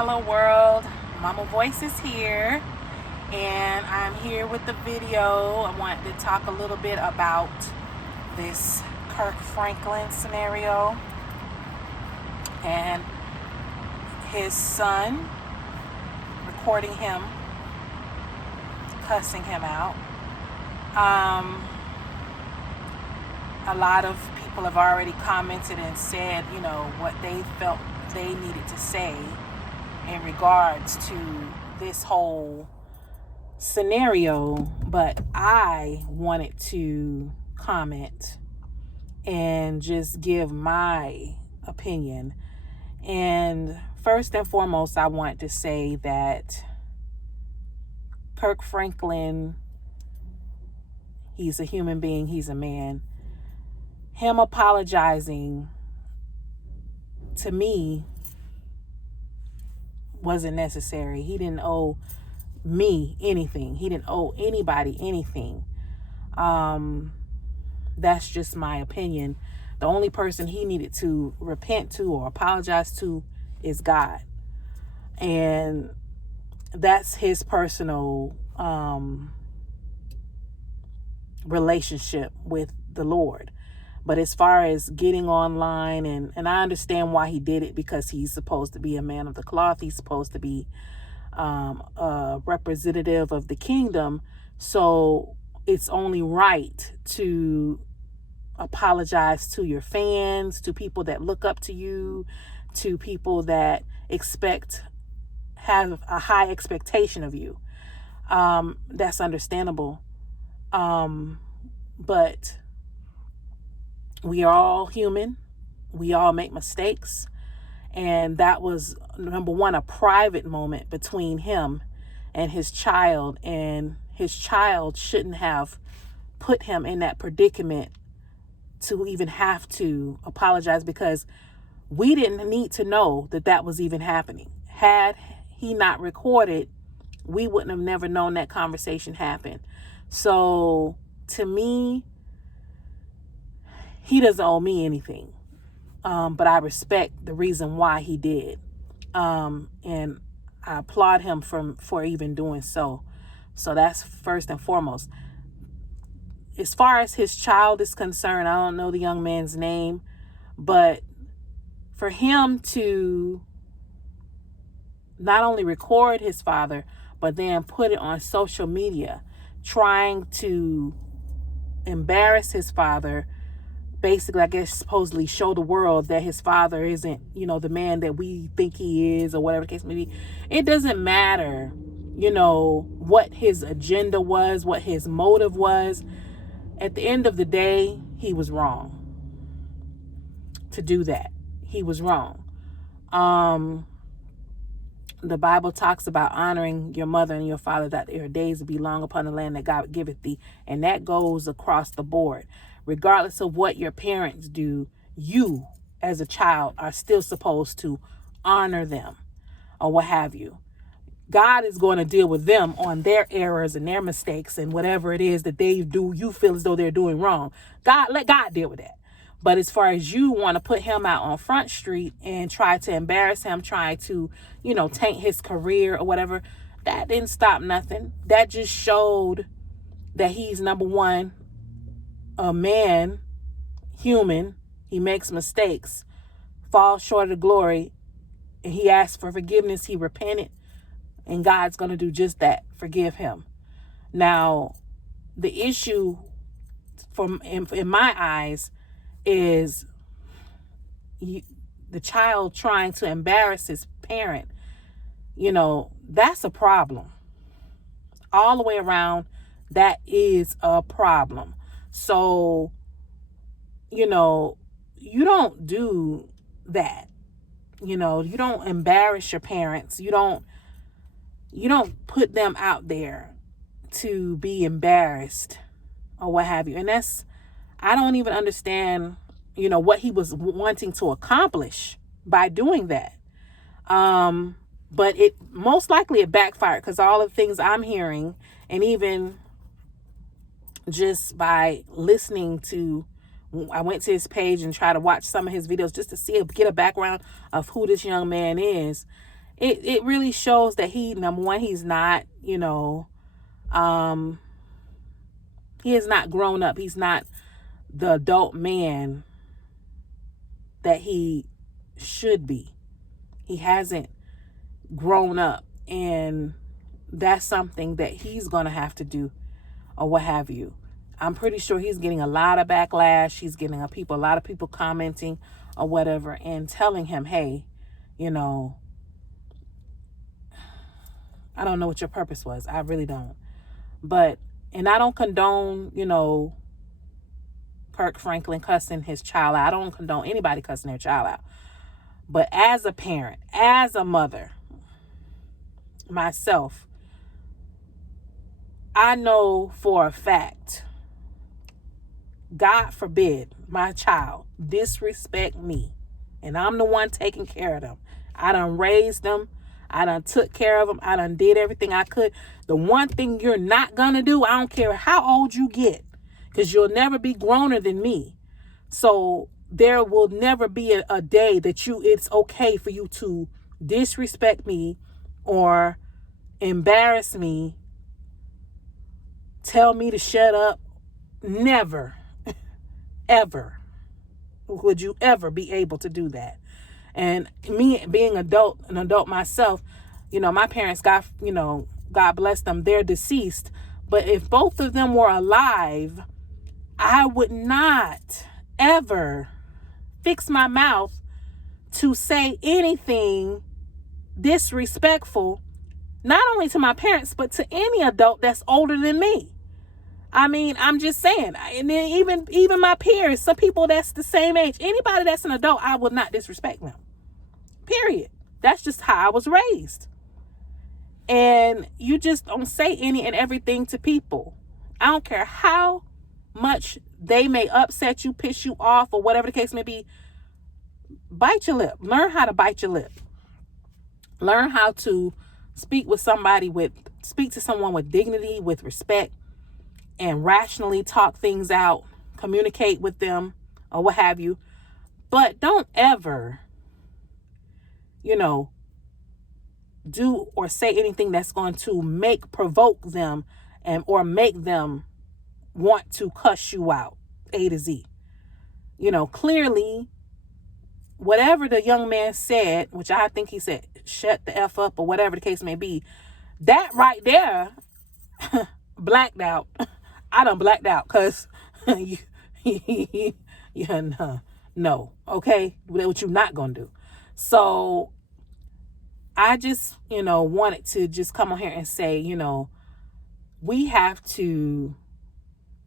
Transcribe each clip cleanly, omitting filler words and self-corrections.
Hello world, Mama Voice is here, and I'm here with the video. I wanted to talk a little bit about this Kirk Franklin scenario and his son recording him cussing him out. A lot of people have already commented and said, what they felt they needed to say in regards to this whole scenario, but I wanted to comment and just give my opinion. And first and foremost, I want to say that Kirk Franklin, he's a human being, he's a man. Him apologizing to me wasn't necessary. He didn't owe me anything. He didn't owe anybody anything. That's just my opinion. The only person he needed to repent to or apologize to is God. And that's his personal relationship with the Lord. But as far as getting online, and I understand why he did it, because he's supposed to be a man of the cloth. He's supposed to be a representative of the kingdom. So it's only right to apologize to your fans, to people that look up to you, to people that have a high expectation of you. That's understandable. But we are all human. We all make mistakes. And that was, number one, a private moment between him and his child. And his child shouldn't have put him in that predicament to even have to apologize, because we didn't need to know that that was even happening. Had he not recorded, we wouldn't have never known that conversation happened. So to me, he doesn't owe me anything, but I respect the reason why he did, and I applaud him for even doing so. So that's first and foremost. As far as his child is concerned, I don't know the young man's name, but for him to not only record his father, but then put it on social media, trying to embarrass his father, basically, I guess, supposedly show the world that his father isn't, the man that we think he is, or whatever the case may be. It doesn't matter, what his agenda was, what his motive was. At the end of the day, he was wrong to do that. He was wrong. The Bible talks about honoring your mother and your father, that your days will be long upon the land that God giveth thee. And that goes across the board. Regardless of what your parents do, you as a child are still supposed to honor them or what have you. God is going to deal with them on their errors and their mistakes and whatever it is that they do, you feel as though they're doing wrong. Let God deal with that. But as far as you want to put him out on Front Street and try to embarrass him, try to, taint his career or whatever, that didn't stop nothing. That just showed that he's, number one, a man, human. He makes mistakes, falls short of the glory, and he asked for forgiveness. He repented, and God's going to do just that, forgive him. Now, the issue in my eyes is the child trying to embarrass his parent. That's a problem. All the way around, that is a problem. So, you don't do that. You don't embarrass your parents. You don't put them out there to be embarrassed or what have you. And I don't even understand, what he was wanting to accomplish by doing that. But it most likely it backfired, because all of the things I'm hearing, and even just by listening to, I went to his page and tried to watch some of his videos just to get a background of who this young man is. it really shows that number one, he's not, he has not grown up. He's not the adult man that he should be. He hasn't grown up, and that's something that he's going to have to do, or what have you. I'm pretty sure he's getting a lot of backlash. He's getting a lot of people commenting or whatever and telling him, hey, I don't know what your purpose was. I really don't. And I don't condone, Kirk Franklin cussing his child out. I don't condone anybody cussing their child out. But as a parent, as a mother, myself, I know for a fact, God forbid my child disrespect me, and I'm the one taking care of them. I done raised them. I done took care of them. I done did everything I could. The one thing you're not going to do, I don't care how old you get, because you'll never be growner than me. So there will never be a day that it's okay for you to disrespect me or embarrass me, tell me to shut up. Never, ever would you ever be able to do that. And me being an adult myself, my parents, God bless them, they're deceased. But if both of them were alive, I would not ever fix my mouth to say anything disrespectful, not only to my parents, but to any adult that's older than me. I mean, I'm just saying. And then even my peers, some people that's the same age, anybody that's an adult, I would not disrespect them. Period. That's just how I was raised. And you just don't say any and everything to people. I don't care how much they may upset you, piss you off, or whatever the case may be. Bite your lip. Learn how to bite your lip. Learn how to speak to someone with dignity, with respect, and rationally talk things out, communicate with them, or what have you. But don't ever, do or say anything that's going to provoke them or make them want to cuss you out, A to Z. Clearly, whatever the young man said, which I think he said, shut the F up, or whatever the case may be, that right there, blacked out. I done blacked out, because no, okay? What you not going to do. So I just, wanted to just come on here and say, we have to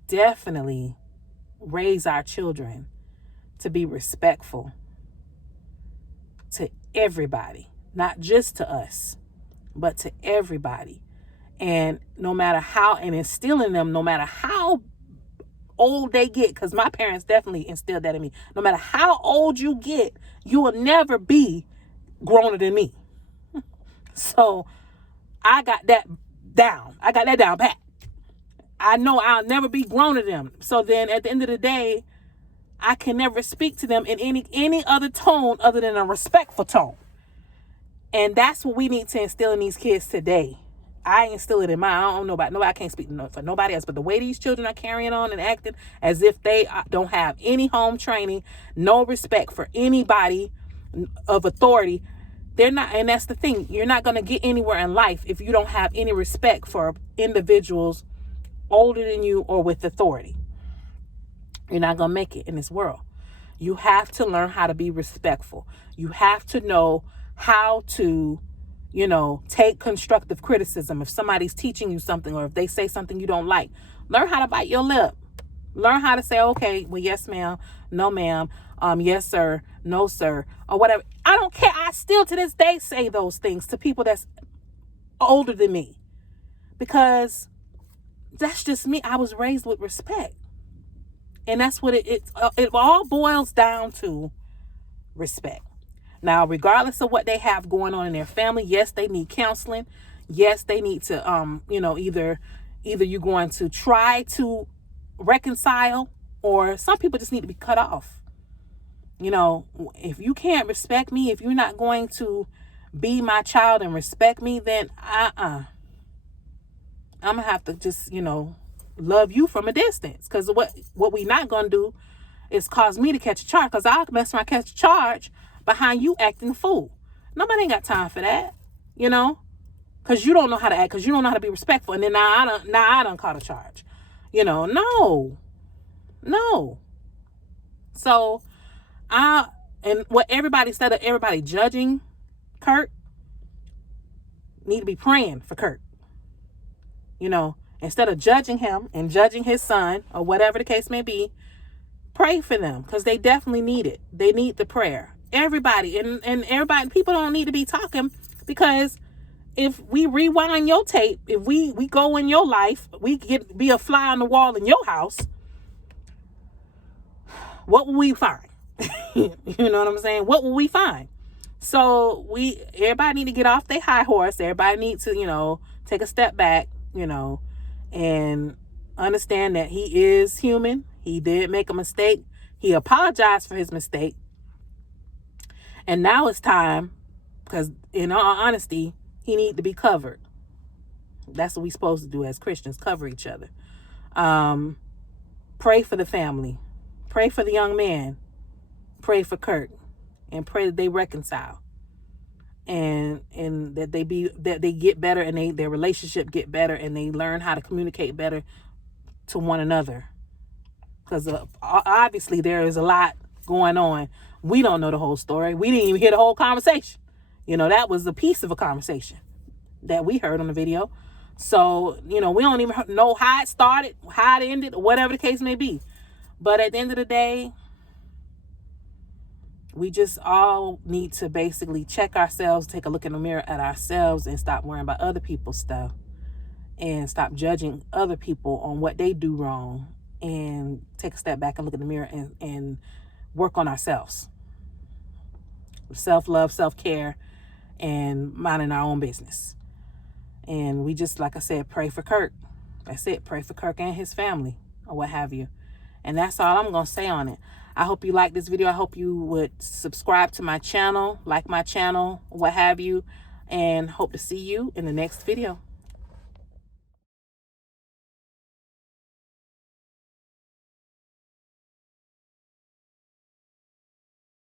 definitely raise our children to be respectful to everybody, not just to us, but to everybody. And instill in them, no matter how old they get, because my parents definitely instilled that in me. No matter how old you get, you will never be growner than me. So I got that down. I got that down pat. I know I'll never be growner than them. So then at the end of the day, I can never speak to them in any other tone other than a respectful tone. And that's what we need to instill in these kids today. I instill it in mine. I don't know about nobody. I can't speak for nobody else. But the way these children are carrying on and acting as if they don't have any home training, no respect for anybody of authority, they're not. And that's the thing. You're not going to get anywhere in life if you don't have any respect for individuals older than you or with authority. You're not going to make it in this world. You have to learn how to be respectful. You have to know how to, take constructive criticism. If somebody's teaching you something, or if they say something you don't like, learn how to bite your lip. Learn how to say, okay, well, yes, ma'am, no, ma'am, yes, sir, no, sir, or whatever. I don't care. I still to this day say those things to people that's older than me, because that's just me. I was raised with respect. And that's what it all boils down to, respect. Now, regardless of what they have going on in their family, yes, they need counseling. Yes, they need to, either you're going to try to reconcile, or some people just need to be cut off. If you can't respect me, if you're not going to be my child and respect me, then I'm gonna have to just, love you from a distance. Because what we not gonna do is cause me to catch a charge. Because I'll mess around, catch a charge behind you acting a fool. Nobody ain't got time for that, because you don't know how to act, because you don't know how to be respectful. And then now I done caught a charge. No. So and what everybody said, of everybody judging Kirk, need to be praying for Kirk. Instead of judging him and judging his son or whatever the case may be, pray for them, because they definitely need it. They need the prayer. Everybody, and everybody, people don't need to be talking, because if we rewind your tape, if we go in your life, we be a fly on the wall in your house, what will we find? You know what I'm saying? What will we find? So everybody need to get off their high horse. Everybody needs to, take a step back, and understand that he is human. He did make a mistake. He apologized for his mistake. And now it's time, because in all honesty, he needs to be covered. That's what we're supposed to do as Christians, cover each other. Pray for the family. Pray for the young man. Pray for Kirk. And pray that they reconcile. And that they get better, and their relationship get better, and they learn how to communicate better to one another. Because obviously there is a lot going on. We don't know the whole story. We didn't even hear the whole conversation. That was a piece of a conversation that we heard on the video. So, we don't even know how it started, how it ended, or whatever the case may be. But at the end of the day, we just all need to basically check ourselves, take a look in the mirror at ourselves, and stop worrying about other people's stuff, and stop judging other people on what they do wrong, and take a step back and look in the mirror and work on ourselves. Self-love, self-care, and minding our own business. And we just, like I said, pray for Kirk. That's it. Pray for Kirk and his family, or what have you. And that's all I'm going to say on it. I hope you like this video. I hope you would subscribe to my channel, like my channel, what have you, and hope to see you in the next video.